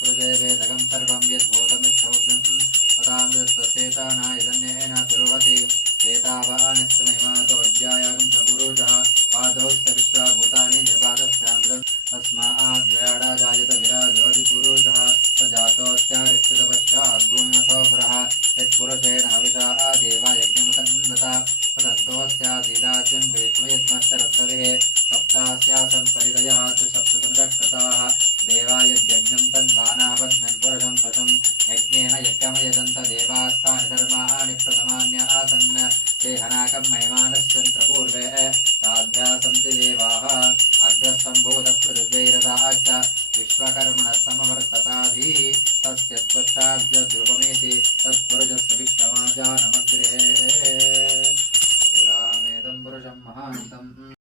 पुरुषेवेदकं सर्वं यद्भूतमिच्छौघ्नं पदामृतस्वसेतानायधन्येन तिरुवति एतावानिस्तमहिमातोऽध्यायं च पुरुषः पादौश्च विश्वाभूतानि निर्वातस्यामृतम् तस्माद्विराडा जायत विराजोऽधिपुरुषः स जातोऽत्यारिक्षतपश्चाद्भूमिमथो पुरः यत्पुरुषेण हविषा देवा यज्ञमतन्वता तदन्तोऽस्यासीदाज्यं भीष्मयद्मश्चरद्धवेः सप्तास्यासं परिदयः त्रिसप्ततिर्दक्षताः देवा यद्यज्ञं तन्वानापद्मन् पुरुषं पशुं यज्ञेन यज्ञमयजन्त देवास्तानि धर्माणि प्रथमान्य आसन् देहनाकं महिमानश्चन्द्र पूर्वे ताभ्यः सन्ति देवाः अभ्यः सम्भूतः पृथिव्यैरथाश्च विश्वकर्मणः समवर्तताभिः तस्य त्वष्टाभ्यद्रूपमेति तत्पुरुषस्य विश्वमाजानमग्रे वेदाहमेदं पुरुषं महान्तम्